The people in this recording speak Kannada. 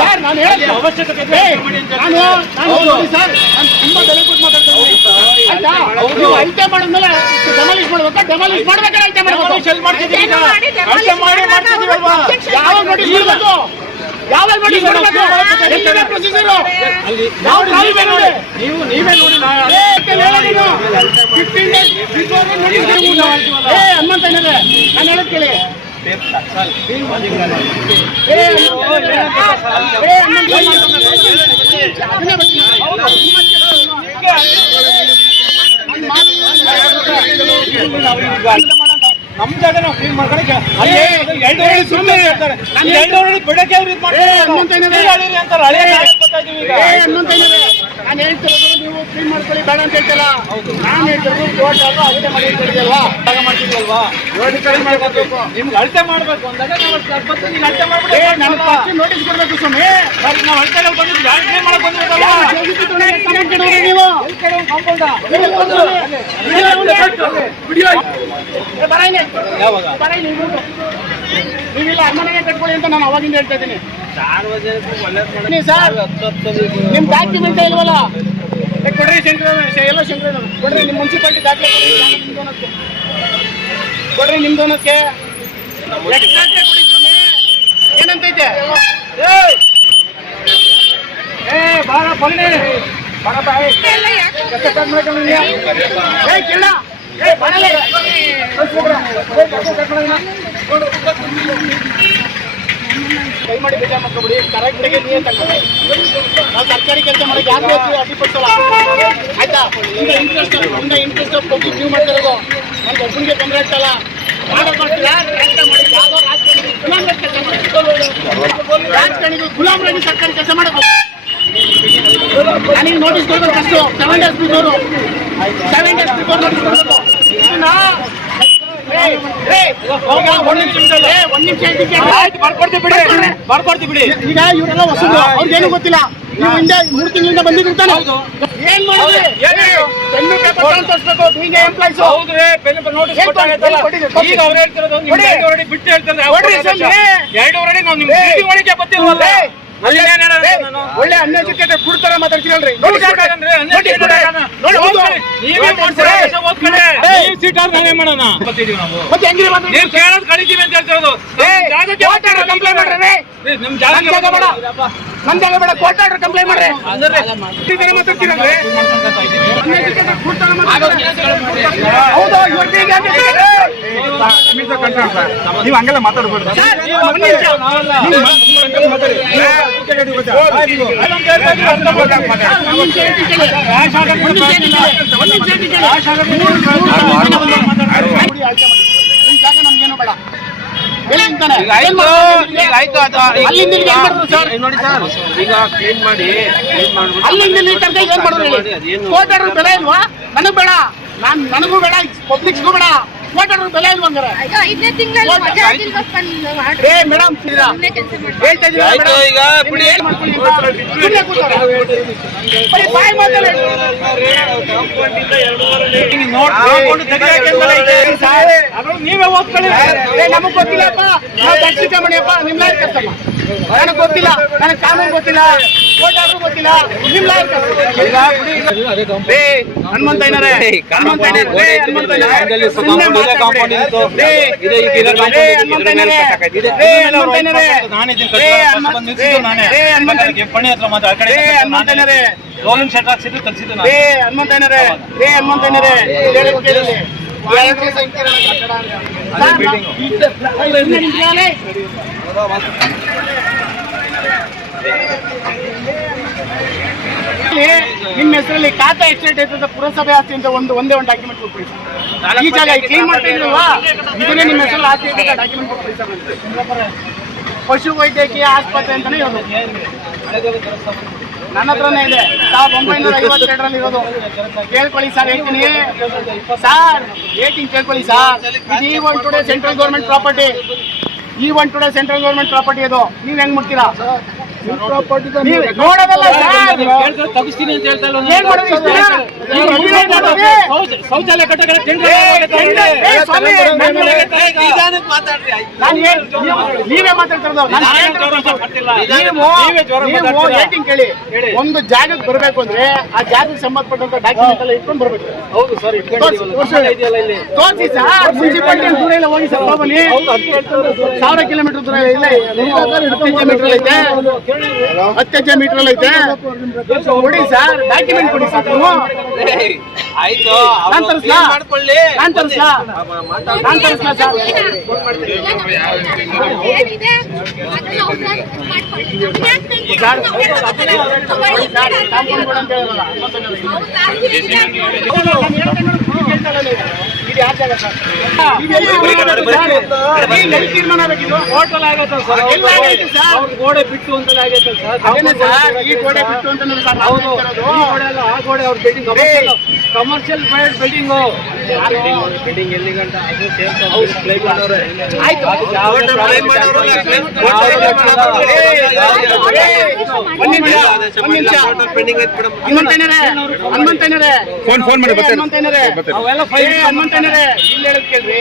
ಸರ್ ನಾನು ಹೇಳಿ ಅವಶ್ಯಕತೆ ನಾನು ನಾನು ನೋಡಿ ಸರ್ ನಾನು ತುಂಬಾ ಬೆಲೆ ಕೊಟ್ಟು ಮಾತಾಡ್ತೀನಿ ಆಯ್ತಾ. ನೀವು ಅಳತೆ ಮಾಡಿದ್ಮೇಲೆ ಡೆಮಾಲಿಷ್ ಮಾಡ್ಬೇಕಾ? ಡೆಮಾಲಿಷ್ ಮಾಡ್ಬೇಕಾದ್ರೆ ಅಳತೆ ಮಾಡ್ಬೇಕು. ಮಾಡ್ತಿದ್ದೀವಿ ಅಳತೆ ಮಾಡಿ ಮಾಡ್ತಿದ್ದೀವಲ್ವಾ? ಯಾವಾಗ ನೋಟಿಸ್ ಕೊಡ್ಬೇಕು ಯಾವಾಗ ಎಲ್ಲಿದೆ ಪ್ರೊಸೀಜರ್ ಅಲ್ಲಿ ನಾವು ನೋಡಿ, ನೀವೇ ನೋಡಿ. ನೋಡಿ. ನೀವು ನೋಡಿ ನಾ- ಏ ಹನುಮಂತಣ್ಣರೇ ನಾನು ಹೇಳೋದ್ ಕೇಳಿ. ಏ ಹನುಮಂತಣ್ಣರೇ. ಏ ಹನುಮಂತಣ್ಣರೇ. ಅದನ್ನೇ ಬರ್ತೀನಿ. ನನ್ನ ಮಾತು- ನಮ್ ಜಾಗ ನಾವು ಕ್ಲೀನ್ ಮಾಡ್ಕೊಳಕ್ಕೆ ಅಲ್ಲಿ ಏ, ಎರಡು ಏ, ಸುಮ್ನೆ ಇರ್ತಾರೆ ನಾನು ಈ ಎರಡು ಹೊರಡಿ ಬಿಡಕ್ಕೆ ಅವ್ರು ಇದು ಏ, ಹನುಮಂತಣ್ಣರೇ. ಮಾಡ್ತಾರೆ ಅಳಿರಿ ಅಂತಾರೆ ಅಳಿಯ ಬರ್ತಾ ಇದೀವಿ ಈಗ ಏ ಹನುಮಂತಣ್ಣರೇ ನಾನು ಹೇಳ್ತಿರೋದು ನೀವು ಕ್ಲೀನ್ ಮಾಡ್ಕೊಳ್ಳಿ ಬೇಡ ಅಂತ ಹೇಳ್ತಲ್ಲ ನಾನು ಹೇಳ್ತಿರೋದು ತೋಟ ಮಾಡಿ ನಿಮ್ಗೆ ಅಳತೆ ಮಾಡ್ಬೇಕು ಅಂದಾಗ ನಾವು ನಾನು ಫಸ್ಟ್ ನೋಟಿಸ್ ಕೊಡಬೇಕು ಸ್ವಾಮಿ. ಸರಿ ನಾವು ಯಾರು ಕ್ಲೀನ್ ಮಾಡಕ್ ನೀವು. ನೀವಿಲ್ಲ ಅರಮನೆಗೆ ಕಟ್ಕೊಳ್ಳಿ ಅಂತ ನಾನು ಅವಾಗಿಂದ ಹೇಳ್ತಾ ಇದ್ದೀನಿ. ಸಾರ್ವಜನಿಕ ಸರ್ ನಿಮ್ ಡಾಕ್ಯುಮೆಂಟ್ ಇಲ್ವಲ್ಲ? ಕೊಡ್ರಿ ಶಂಕರ ಎಲ್ಲ ಶಂಕರ ಕೊಡ್ರಿ, ನಿಮ್ ಮುನ್ಸಿಪಾಲಿಟಿ ದಾಖಲೆ ಕೊಡ್ರಿ ನಿಮ್ದು ಅನ್ನೋದಕ್ಕೆ. ಏನಂತೈತೆ! ಏ, ಬಾರ, ಬನ್ನಿ ಬಾರ, ಬಾ ಏ. ಕೆಲ್ಸ start ಮಾಡ್ಕೊಂಡು ನೀನು. ಏ ಕಿರಣ ಏ ಬರಲ್ಲ ಕಳ್ಸ್ಬಿಡ್ರ. ಏ, ಕೆಲ್ಸ start ಮಾಡೋಣ. ಕೈ ಮಾಡಿ ಬೇಜಾರು ಮಾಡ್ಕೊಬಿಡಿ. ಕರೆಕ್ಟಾಗಿ ನೀರು ತಗೊಂಡು ನಾವು ಸರ್ಕಾರಿ ಕೆಲಸ ಮಾಡಕ್ಕೆ ಯಾಕೆ ಬೇಕು ಅಡ್ಡಿಪಡಿಸಲ್ಲ ಆಯ್ತಾ? ಇಂದ ಇಂಟ್ರೆಸ್ಟ್ ಇಂದ ಇಂಟ್ರೆಸ್ಟ್ ಕೊಟ್ಟು ನೀವು ಮಾಡ್ತಿರೋದು ನನ್ಗೆ ಒಬ್ಬನಿಗೆ ತೊಂದರೆ ಆಗ್ತಲ್ಲ. ರಾಜಕಾರಣಿಗಳು ಗುಲಾಮ್ರಾಗಿ ಸರ್ಕಾರಿ ಕೆಲಸ ಮಾಡಬೇಕು. ನನಗೆ ನೋಟಿಸ್ ಕೊಡ್ಬೇಕು ಅಷ್ಟು. ಸೆವೆನ್ ಡೇಸ್ ಬಿದ್ದವರು ಸೆವೆನ್ ಡೇಸ್ ಬಿದ್ದವರು ನೋಟಿಸ್ ಕೊಡ್ಬೇಕು ಬರ್ಕೊಡ್ತೀವಿ ಬಿಡಿ ಈಗ ಇವರೆಲ್ಲ ಹೊಸದು ಅವ್ರಿಗೇನು ಗೊತ್ತಿಲ್ಲ ನೀವು ಹಿಂದೆ ಮೂರು ತಿಂಗಳಿಂದ ಬಂದಿರ್ತಾನೆ ಏನ್ ಮಾಡಿದ್ರಿ? ಪೆನ್ನು ಪೇಪರ್ ತಗೊಂಡ್ ತೋರ್ಸ್ಬೇಕು ಬೀಗ ಎಂಪ್ಲಾಯ್ಸ್ ಹೌದ್ರಿ ಬೆಲೆ ನೋಟಿಸ್ ಏನ್ ಕೊಟ್ಟಾಗೈತಲ್ಲ ಕೊಡಿ, ಕೊಡಿ. ಈಗ ಅವ್ರು ಹೇಳ್ತಿರೋದು ನಿಮ್ಗೆ ಕೊಡಿ. ಎರಡು ಬಿಟ್ಟು ಹೇಳ್ತಾರೆ ನಾವು ನಿಮ್ಗೆ ಒಳಗೆ ಗೊತ್ತಿಲ್ವಲ್ಲ? ಒಳ್ಳೆ ಅನ್ಎಜುಕೇಟೆಡ್ ಕುಡ್ತಾರ ಮಾತಾಡ್ತೀರಲ್ರಿ ನೋಡಿ ನೀವೇ ಮಾಡ್ತೀರಾ ನಾನೇ ಮಾಡೋಣ? ಮತ್ತೆ ಹೆಂಗ್ರಿ ಮಾತಾಡ್ತೀರಿ? ನೀವು ಕೇಳೋದು ಕಳಿತೀವಿ ಅಂತ ಹೇಳ್ತಿರೋದು. ಕಂಪ್ಲೇಂಟ್ ಮಾಡ್ರಿ? ನಮ್ ಜಾಗ ಬೇಡ. ನಮ್ ಜಾಗ ಬೇಡ ಕೋರ್ಟ್ ಆರ್ಡರ್ ಕಂಪ್ಲೇಂಟ್ ಮಾಡ್ರಿ ತರ ಮಾತಾಡ್ತೀರಲ್ರಿ. ಹೌದು. ನೀವು ಹಂಗೆಲ್ಲ ಜಾಗ ನಮ್ಗೇನು ಬೇಡ ಈಗ- ಅಲ್ಲಿಂದ ಇಲ್ಲಿಗೆ ಏನ್ ಮಾಡಿದ್ರು ಸರ್? ನೋಡಿ ಸರ್ ಈಗ ಕ್ಲೀನ್ ಮಾಡಿ ಕ್ಲೀನ್ ಮಾಡ್ಬಿಟ್ಟು ಅಲ್ಲಿಂದ ಇಲ್ಲಿ ತನಕ ಏನ್ ಮಾಡಿದ್ರು ಹೇಳಿ? ಕೋರ್ಟ್ ಬೆಲೆ ಇಲ್ವಾ ನನಗ್ ಬೇಡ ನಾನ್ ನನಗೂ ಬೇಡ ಪಬ್ಲಿಕ್ಸ್ಗೂ ಬೇಡ ಕೋರ್ಟ್ ಆರ್ಡರ್ ಬೆಲೆ ಇಲ್ವಾ ಹಂಗಾರೆ ಐದನೇ ತಿಂಗಳಲ್ಲಿ ಮಜಾ. ಏ ಮೇಡಮ್. ಹೇಳ್ತಾ ಇದೀನಿ ಆಯ್ತು, ಈಗ ಬಿಡಿ. ಬಾಯಿ ನೀವೇ ಓದ್ಕೊಳ್ಳಿ ನಮಗ್ ಗೊತ್ತಿಲ್ಲಪ್ಪ ನಾವು ದಕ್ಷಿಣ ಮಣಿಯಪ್ಪ ನಿಮ್ ಲಾಯರ್ ಕರ್ತಮ್ಮ ನನಗ್ ಗೊತ್ತಿಲ್ಲ ನನಗ್ ಕಾನೂನು ಗೊತ್ತಿಲ್ಲ ಕೋರ್ಟ್ ಆರ್ಡರ್ ಗೊತ್ತಿಲ್ಲ ನಿಮ್ ಲಾಯರ್ ಹನುಮಂತ ಹನುಮಂತ ಹನುಮಂತ ಹನುಮಂತ- ನಾನೇ. ರೋಲಿಂಗ್ ಶೆಟ್ ಹಾಕ್ಸಿದ್ದು ಕಲ್ಸಿದ್ದು ಏ ಕೇಳಿ ಇಲ್ಲಿ ನಿಮ್ಮ ಹೆಸರಲ್ಲಿ ಖಾತೆ ಎಸ್ಟೇಟ್ ಐತದ ಪುರಸಭೆ ಆಸ್ತಿ ಅಂತ ಒಂದು ಒಂದೇ ಒಂದು ಡಾಕ್ಯುಮೆಂಟ್ ಕೊಟ್ಬಿಡಿ ಸರ್. ಈ ಜಾಗ ಕ್ಲೀನ್ ಮಾಡ್ತಾ ಇದ್ರಲ್ವಾ ಇದನ್ನೇ ನಿಮ್ಮ ಹೆಸರಲ್ಲಿ ಆಸ್ತಿ ಐತೆ ಡಾಕ್ಯುಮೆಂಟ್ ಕೊಟ್ಬಿಡಿ ಸರ್ ನನಗೆ. ಪಶು ವೈದ್ಯಕೀಯ ಆಸ್ಪತ್ರೆ ಅಂತಾನೆ ಇರೋದು ನನ್ನ ಹತ್ರನೇ ಇದೆ. ಸಾವಿರದ ಒಂಬೈನೂರ ಐವತ್ತೆರಡರಲ್ಲಿ ಇರೋದು. ಕೇಳ್ಕೊಳ್ಳಿ ಸರ್, ಹೇಳ್ತೀನಿ. ಸರ್ ಏಟಿಂಗ್ ಕೇಳ್ಕೊಳ್ಳಿ ಸರ್. ಈ one today central government property ಈ one today central government property ಅದು ನೀವು ಹೆಂಗೆ ಮಾಡ್ತೀರಾ ಶೌಚಾಲಯ ನೀವೇ ಮಾತಾಡ್ತಿರೋದು. ಕೇಳಿ. ಒಂದು ಜಾಗಕ್ಕೆ ಬರಬೇಕು ಅಂದ್ರೆ ಆ ಜಾಗಕ್ಕೆ ಸಂಬಂಧಪಟ್ಟಂತ ಡಾಕ್ಯುಮೆಂಟ್ ಎಲ್ಲ ಇಟ್ಕೊಂಡು ಬರ್ಬೇಕು. ಹೌದು ಸರ್ ತೋರ್ಸಿ, ಸರ್. ಮುನ್ಸಿಪಾಲಿಟಿ ದೂರ ಇಲ್ಲ ಹೋಗಿ ಸರ್ ಸಾವಿರ ಕಿಲೋಮೀಟರ್ ದೂರ ಇಲ್ಲ. ಕಿಲೋಮೀಟರ್ ಮೀಟರ್ ಐತೆ ಹತ್ತೈದು ಮೀಟರ್ ಐತೆ? ಕೊಡಿ ಸರ್ ಡಾಕ್ಯುಮೆಂಟ್ ಕೊಡಿ ಸರ್ ನೀವು. ಆಯ್ತು ನಾನ್ ತರಿಸ್ಲಾ? ನಾನ್ ತರಿಸ್ಲಾ? ನಾನ್ ತರಿಸ್ಲಾ ಸರ್? ಕಾಂಪೌಂಡ್ ಬೋರ್ಡ್ ಅಂತ ಹೇಳಿದ್ರಲ್ಲ, ಸರ್? ಗೋಡೆ ಬಿಟ್ಟು ಅಂತಲೇ ಆಗೈತೆ ಈ ಗೋಡೆ ಬಿಟ್ಟು ಅಂತ ಸರ್ ಹೌದು ಗೋಡೆ ಅವ್ರ ಕಮರ್ಷಿಯಲ್ ಪ್ರೈವೇಟ್ ಬಿಲ್ಡಿಂಗ್ ಬಿಲ್ಡಿಂಗ್ ಎಲ್ಲಿ ಅದು ಮಾಡೋರೆ ಆಯ್ತು. ಹನುಮಂತ. ಫೋನ್ ಫೋನ್ ಮಾಡಿ. ಬರ್ತಾರೆ ಇಲ್ಲಿ ಹೇಳೋದ್ ಕೇಳ್ರಿ